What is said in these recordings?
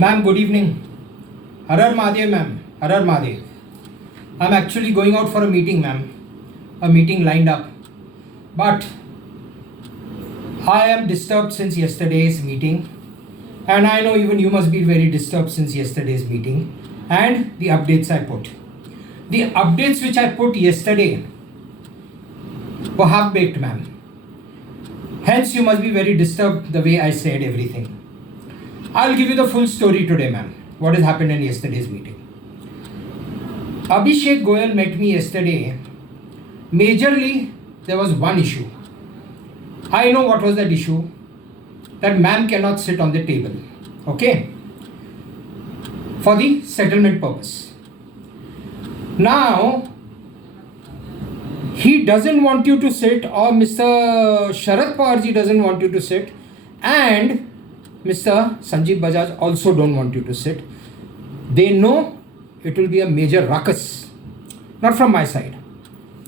Ma'am, good evening. Har Har Mahadev, ma'am. Har Har Mahadev. I'm actually going out for a meeting, ma'am. A meeting lined up. But I am disturbed since yesterday's meeting. And I know even you must be very disturbed since yesterday's meeting. And the updates I put. The updates which I put yesterday were half-baked, ma'am. Hence, you must be very disturbed the way I said everything. I'll give you the full story today, ma'am. What has happened in yesterday's meeting. Abhishek Goyal met me yesterday. Majorly, there was one issue. I know what was that issue. That ma'am cannot sit on the table. Okay? For the settlement purpose. Now, he doesn't want you to sit, or Mr. Sharad Pawarji doesn't want you to sit, and Mr. Sanjeev Bajaj also don't want you to sit. They know it will be a major ruckus. Not from my side.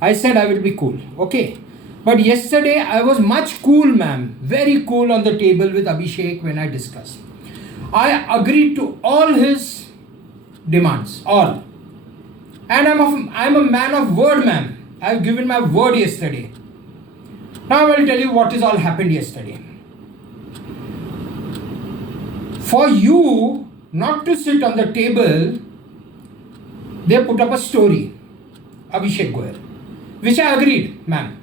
I said I will be cool. Okay. But yesterday I was much cool, ma'am. Very cool on the table with Abhishek when I discussed. I agreed to all his demands. All. And I'm a man of word, ma'am. I've given my word yesterday. Now I will tell you what is all happened yesterday. For you not to sit on the table, they put up a story, Abhishek Goyal, which I agreed, ma'am.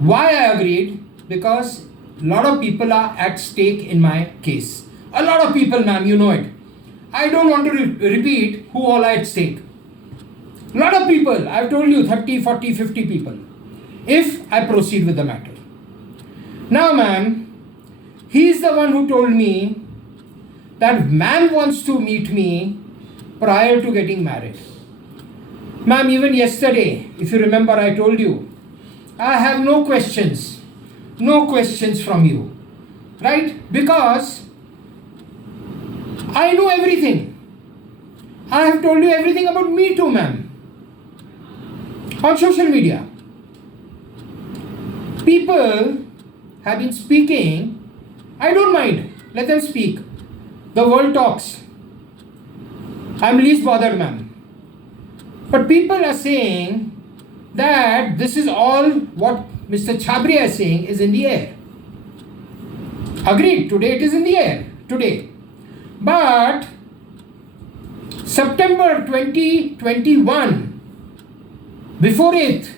Why I agreed? Because a lot of people are at stake in my case. A lot of people, ma'am, you know it. I don't want to repeat who all are at stake. A lot of people, I've told you 30, 40, 50 people, if I proceed with the matter. Now, ma'am, he's the one who told me that ma'am wants to meet me prior to getting married. Ma'am, even yesterday, if you remember, I told you, I have no questions from you, right? Because I know everything. I have told you everything about me too, ma'am. On social media. People have been speaking. I don't mind. Let them speak. The world talks. I'm least bothered, ma'am. But people are saying that this is all what Mr. Chhabria is saying is in the air. Agreed. Today it is in the air. Today. But September 2021, before 8th,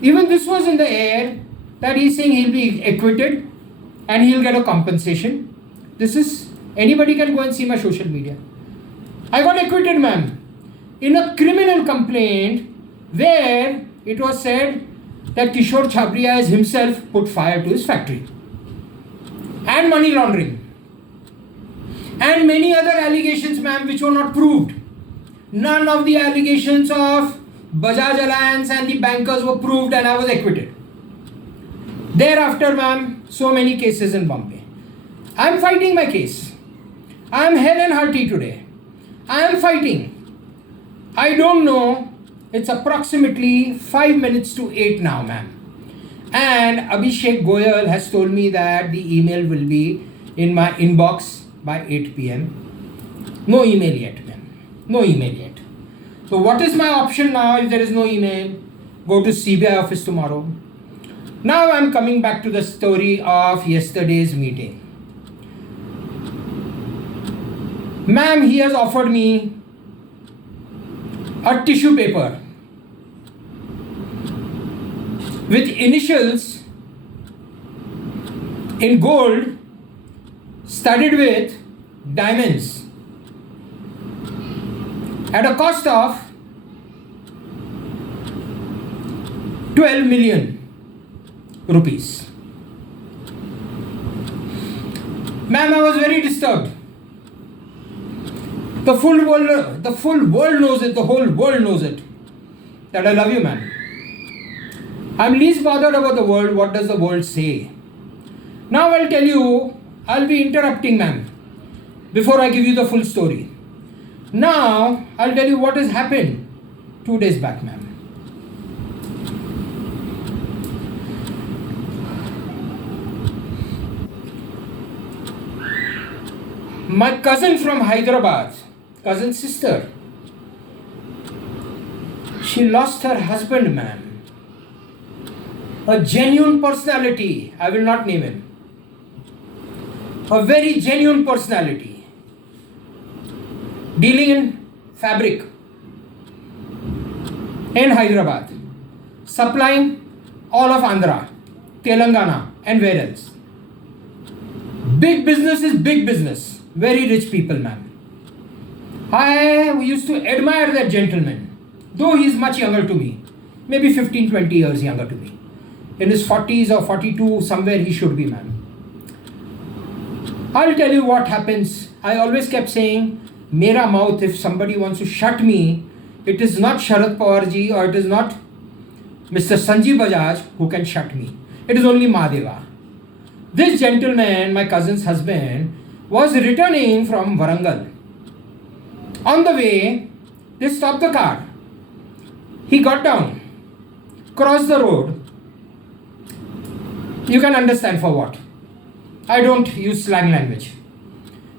even this was in the air that he's saying he'll be acquitted and he'll get a compensation. This is, anybody can go and see my social media. I got acquitted, ma'am, in a criminal complaint where it was said that Kishore Chhabria has himself put fire to his factory. And money laundering. And many other allegations, ma'am, which were not proved. None of the allegations of Bajaj Alliance and the bankers were proved, and I was acquitted. Thereafter, ma'am, so many cases in Bombay. I am fighting my case. I am hell and hearty today. I am fighting. I don't know. It's approximately 5 minutes to 8 now, ma'am. And Abhishek Goyal has told me that the email will be in my inbox by 8 p.m. No email yet, ma'am. No email yet. So what is my option now if there is no email? Go to CBI office tomorrow. Now I'm coming back to the story of yesterday's meeting. Ma'am, he has offered me a tissue paper with initials in gold studded with diamonds at a cost of 12 million rupees. Ma'am, I was very disturbed. The full world knows it, the whole world knows it, that I love you, ma'am. I'm least bothered about the world. What does the world say? Now I'll tell you, I'll be interrupting, ma'am, before I give you the full story. Now I'll tell you what has happened 2 days back, ma'am. My cousin from Hyderabad, cousin sister, she lost her husband, ma'am. A genuine personality, I will not name him. A very genuine personality. Dealing in fabric in Hyderabad. Supplying all of Andhra, Telangana and where else. Big business is big business. Very rich people, ma'am. I used to admire that gentleman, though he is much younger to me. Maybe 15, 20 years younger to me. In his 40s or 42, somewhere he should be, ma'am. I'll tell you what happens. I always kept saying, Mera mouth, if somebody wants to shut me, it is not Sharad Pawar ji or it is not Mr. Sanjeev Bajaj who can shut me. It is only Mahadeva. This gentleman, my cousin's husband, was returning from Warangal. On the way, they stopped the car. He got down, crossed the road. You can understand for what. I don't use slang language.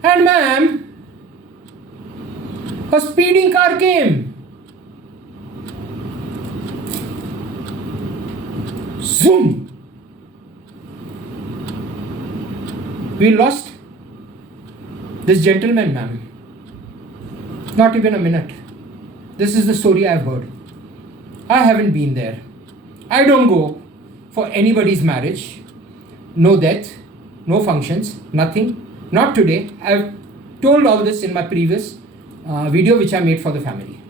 And ma'am, a speeding car came. Zoom! We lost this gentleman, ma'am. Not even a minute. This is the story I've heard. I haven't been there. I don't go for anybody's marriage. No death, no functions, nothing. Not today. I've told all this in my previous video which I made for the family.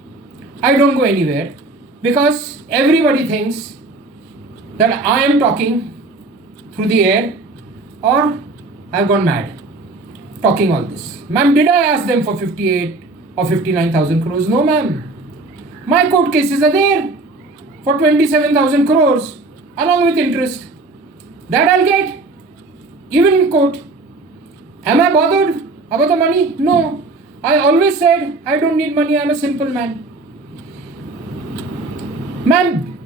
I don't go anywhere because everybody thinks that I am talking through the air or I've gone mad talking all this. Ma'am, did I ask them for 58 or 59,000 crores? No, ma'am. My court cases are there for 27,000 crores along with interest. That I'll get even in court. Am I bothered about the money? No. I always said I don't need money. I'm a simple man. Ma'am,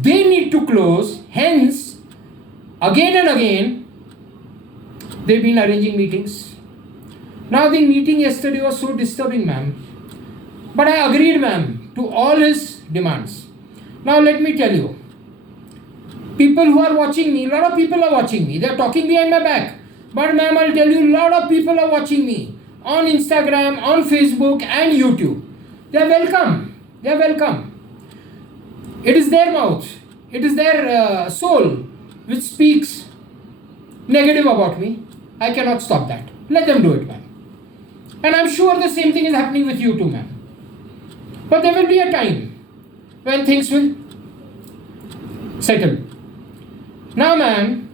they need to close. Hence, again and again, they've been arranging meetings. Now the meeting yesterday was so disturbing, ma'am. But I agreed, ma'am, to all his demands. Now let me tell you, people who are watching me, a lot of people are watching me. They are talking behind my back. But ma'am, I'll tell you, a lot of people are watching me on Instagram, on Facebook and YouTube. They are welcome. They are welcome. It is their mouth. It is their soul which speaks negative about me. I cannot stop that. Let them do it, ma'am. And I'm sure the same thing is happening with you too, ma'am. But there will be a time when things will settle. Now, ma'am,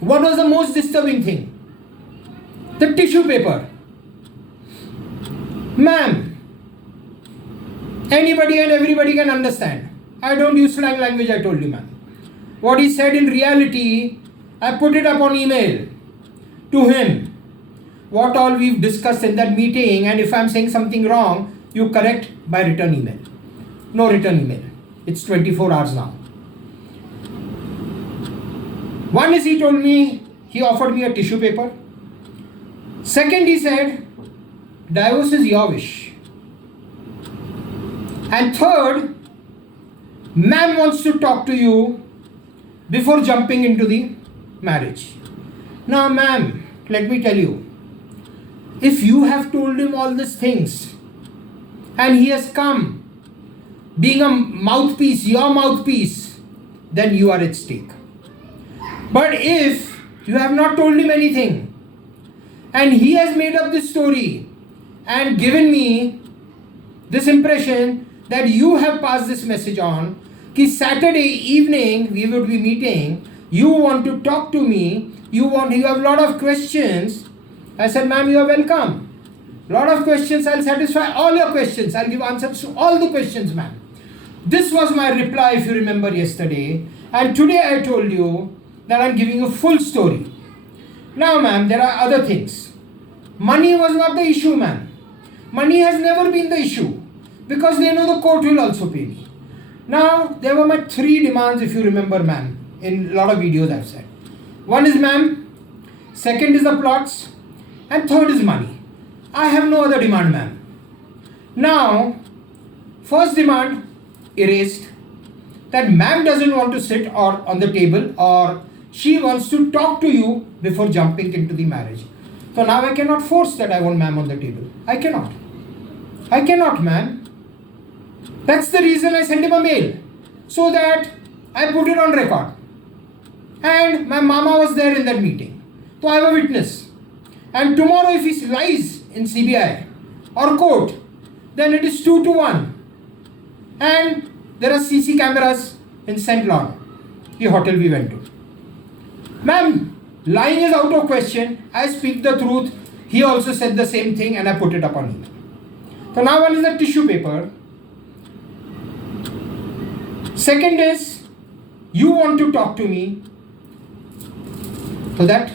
what was the most disturbing thing? The tissue paper. Ma'am, anybody and everybody can understand. I don't use slang language, I told you, ma'am. What he said in reality, I put it up on email to him. What all we've discussed in that meeting, and if I'm saying something wrong, you correct by return email. No return email. It's 24 hours now. One is he told me, he offered me a tissue paper. Second, he said, divorce is your wish. And third, man wants to talk to you before jumping into the marriage. Now, ma'am, let me tell you, if you have told him all these things and he has come being a mouthpiece, your mouthpiece, then you are at stake. But if you have not told him anything and he has made up this story and given me this impression that you have passed this message on, कि Saturday evening we would be meeting, you want to talk to me, you have a lot of questions. I said, ma'am, you are welcome. Lot of questions, I'll satisfy all your questions. I'll give answers to all the questions, ma'am. This was my reply, if you remember yesterday. And today I told you that I'm giving a full story. Now, ma'am, there are other things. Money was not the issue, ma'am. Money has never been the issue because they know the court will also pay me. Now, there were my 3 demands, if you remember, ma'am, in a lot of videos I've said. One is, ma'am, second is the plots, and third is money. I have no other demand, ma'am. Now, first demand erased, that ma'am doesn't want to sit or on the table, or she wants to talk to you before jumping into the marriage. So now I cannot force that I want ma'am on the table. I cannot. I cannot, ma'am. That's the reason I sent him a mail, so that I put it on record. And my mama was there in that meeting. So I have a witness. And tomorrow if he lies in CBI or court, then it is 2-1. And there are CC cameras in St. Lawn, the hotel we went to. Ma'am, lying is out of question. I speak the truth. He also said the same thing and I put it up on email. So now one is the tissue paper. Second is, you want to talk to me. So that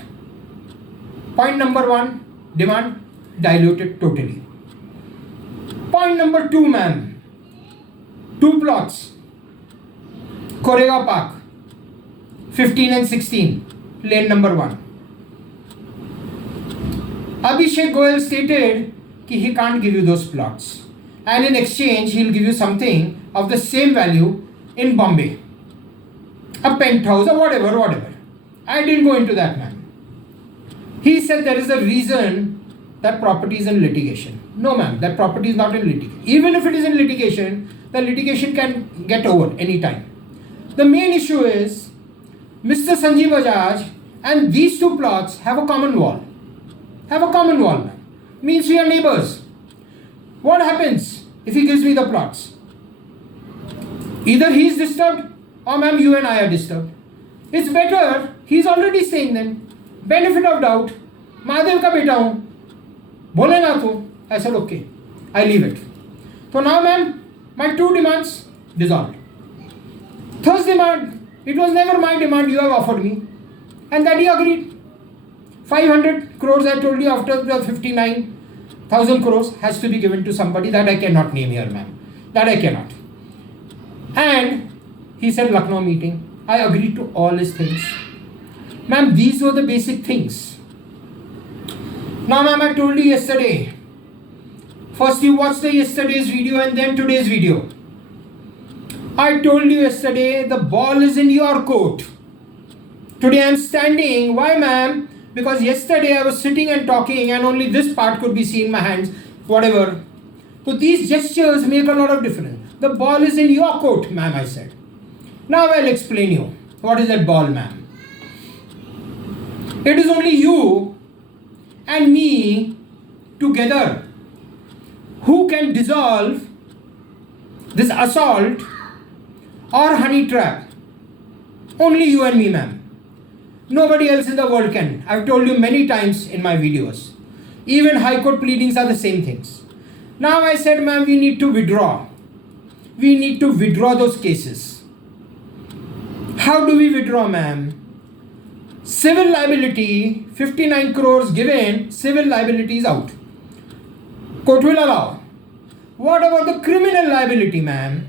point number 1, demand diluted totally. Point number 2, ma'am. 2 plots. Koregaon Park, 15 and 16, lane number 1. Abhishek Goyal stated that he can't give you those plots. And in exchange, he'll give you something of the same value in Bombay. A penthouse or whatever. I didn't go into that, man. He said there is a reason that property is in litigation. No, ma'am, that property is not in litigation. Even if it is in litigation, the litigation can get over anytime. The main issue is Mr. Sanjeev Bajaj and these 2 plots have a common wall. Ma'am. Means we are neighbors. What happens if he gives me the plots? Either he is disturbed or ma'am, you and I are disturbed. It's better, he's already saying then, benefit of doubt, Mahadev ka beta hu, bole na tu. I said okay, I leave it. So now ma'am, my 2 demands dissolved. Third demand, it was never my demand, you have offered me. And that he agreed. 500 crores I told you after the 59,000 crores has to be given to somebody that I cannot name here, ma'am. That I cannot. And he said Lucknow meeting. I agreed to all his things. Ma'am, these were the basic things. Now ma'am, I told you yesterday. First you watched the yesterday's video and then today's video. I told you yesterday the ball is in your court. Today I am standing. Why ma'am? Because yesterday I was sitting and talking and only this part could be seen, my hands, whatever. So these gestures make a lot of difference. The ball is in your court, ma'am, I said. Now I'll explain you. What is that ball, ma'am? It is only you and me together who can dissolve this assault or honey trap. Only you and me, ma'am. Nobody else in the world can. I've told you many times in my videos. Even High Court pleadings are the same things. Now I said, ma'am, we need to withdraw. We need to withdraw those cases. How do we withdraw, ma'am? Civil liability, 59 crores given, civil liability is out. Court will allow. What about the criminal liability, ma'am?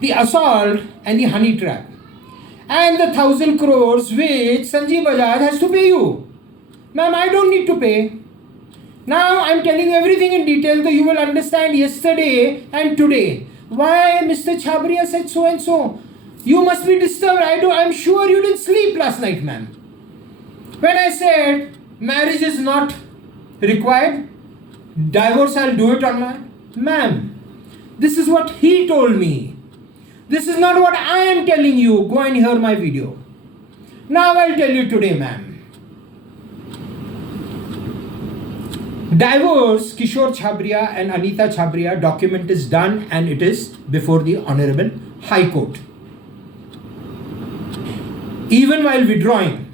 The assault and the honey trap. And the 1,000 crores which Sanjeev Bajaj has to pay you. Ma'am, I don't need to pay. Now I'm telling you everything in detail so you will understand yesterday and today. Why Mr. Chhabria said so and so. You must be disturbed. I'm sure you didn't sleep last night, ma'am. When I said marriage is not required, divorce I'll do it on my... Ma'am, this is what he told me. This is not what I am telling you. Go and hear my video. Now I'll tell you today, ma'am. Divorce, Kishore Chhabria and Anita Chhabria document is done and it is before the Honorable High Court. Even while withdrawing,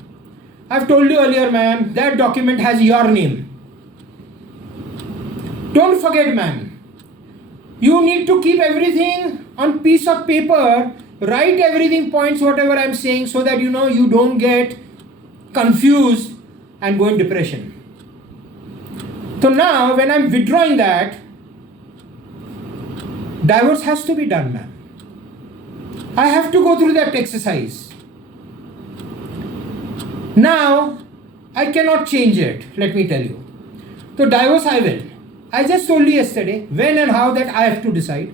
I've told you earlier, ma'am, that document has your name. Don't forget, ma'am. You need to keep everything on piece of paper, write everything, points, whatever I'm saying, so that you know you don't get confused and go in depression. So now when I'm withdrawing that, divorce has to be done, ma'am. I have to go through that exercise. Now, I cannot change it, let me tell you. So divorce I will. I just told you yesterday when and how that I have to decide.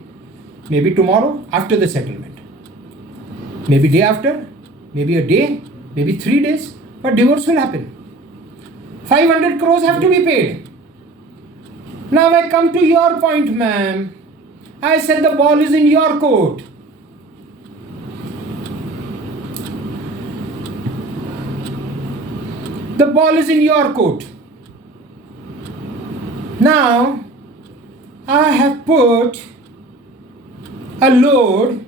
Maybe tomorrow after the settlement. Maybe day after. Maybe a day. Maybe 3 days. But divorce will happen. 500 crores have to be paid. Now I come to your point, ma'am. I said the ball is in your court. The ball is in your court. Now, I have put a load,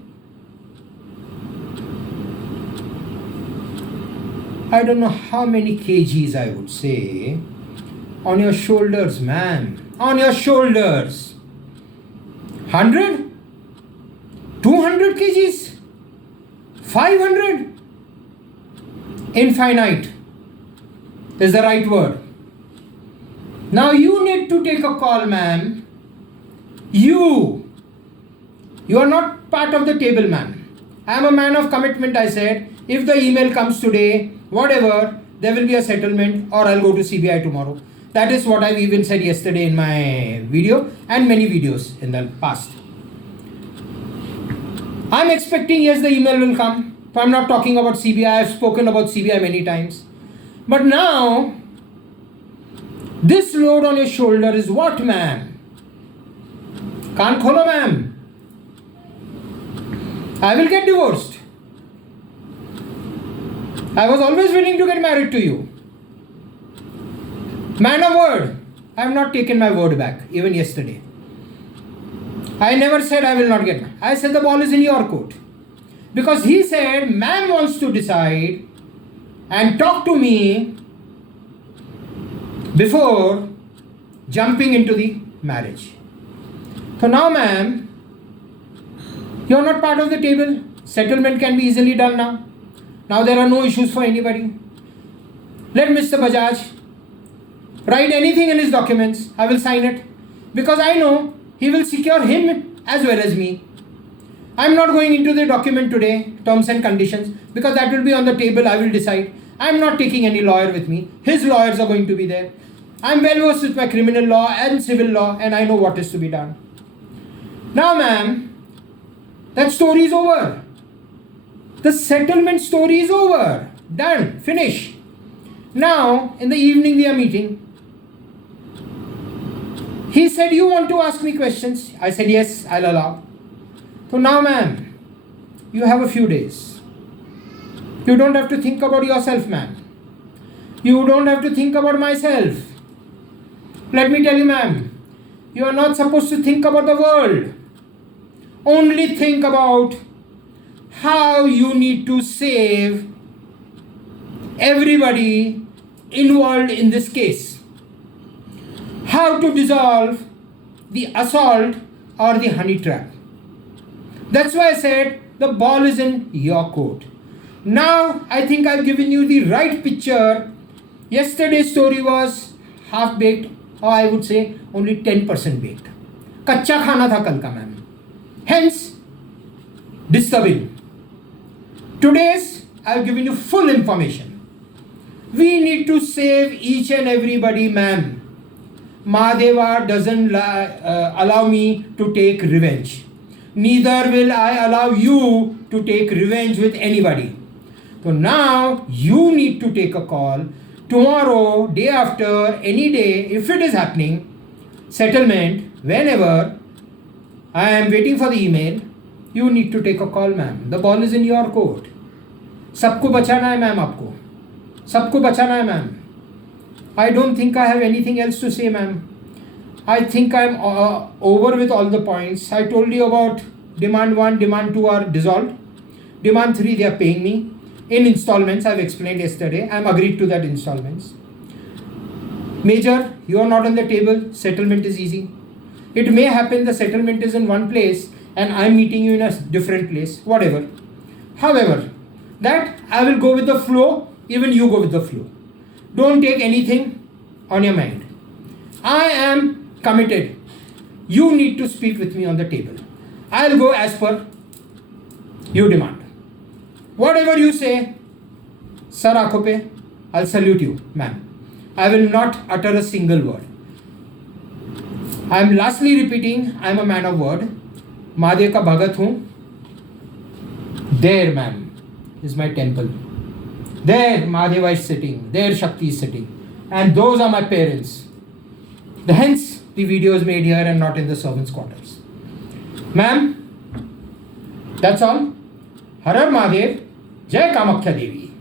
I don't know how many kgs I would say, on your shoulders, ma'am. On your shoulders. 100? 200 kgs? 500? Infinite is the right word. Now you need to take a call, ma'am. You are not part of the table, ma'am. I am a man of commitment, I said. If the email comes today, whatever, there will be a settlement or I'll go to CBI tomorrow. That is what I've even said yesterday in my video and many videos in the past. I'm expecting, yes, the email will come. I'm not talking about CBI. I've spoken about CBI many times. But now, this load on your shoulder is what, ma'am? Kaan kholo, ma'am. I will get divorced. I was always willing to get married to you. Man of word. I have not taken my word back, even yesterday. I never said I will not get married. I said the ball is in your court. Because he said, ma'am wants to decide and talk to me before jumping into the marriage. So now, ma'am, you are not part of the table. Settlement can be easily done now. Now there are no issues for anybody. Let Mr. Bajaj write anything in his documents. I will sign it. Because I know he will secure him as well as me. I am not going into the document today, terms and conditions, because that will be on the table. I will decide. I am not taking any lawyer with me. His lawyers are going to be there. I am well versed with my criminal law and civil law, and I know what is to be done. Now, ma'am, that story is over. The settlement story is over. Done. Finish. Now, in the evening we are meeting. He said, you want to ask me questions? I said, yes, I'll allow. So now, ma'am, you have a few days. You don't have to think about yourself, ma'am. You don't have to think about myself. Let me tell you, ma'am, you are not supposed to think about the world. Only think about how you need to save everybody involved in this case. How to dissolve the assault or the honey trap. That's why I said the ball is in your court. Now I think I've given you the right picture. Yesterday's story was half baked, or I would say only 10% baked. Kacha khana tha kal ka, ma'am. Hence, disturbing. Today's I've given you full information. We need to save each and everybody, ma'am. Mahadeva doesn't allow me to take revenge. Neither will I allow you to take revenge with anybody. So now you need to take a call. Tomorrow, day after, any day, if it is happening, settlement, whenever, I am waiting for the email, you need to take a call, ma'am. The ball is in your court. सबको बचाना है ma'am आपको. सबको बचाना है ma'am. I don't think I have anything else to say, ma'am. I think I'm over with all the points. I told you about demand 1, demand 2 are dissolved. Demand 3, they are paying me in installments. I've explained yesterday. I'm agreed to that installments. Major, you are not on the table. Settlement is easy. It may happen the settlement is in one place and I'm meeting you in a different place. Whatever. However, that I will go with the flow. Even you go with the flow. Don't take anything on your mind. I am committed. You need to speak with me on the table. I'll go as per you demand. Whatever you say, sir aankhon pe, I'll salute you, ma'am. I will not utter a single word. I am lastly repeating, I am a man of word. Mahadev ka bhagat hu. There, ma'am, is my temple. There Mahadeva is sitting. There Shakti is sitting. And those are my parents. Hence, the video is made here and not in the servants' quarters. Ma'am, that's all. Har Har Mahadev. Jai Kamakhya Devi.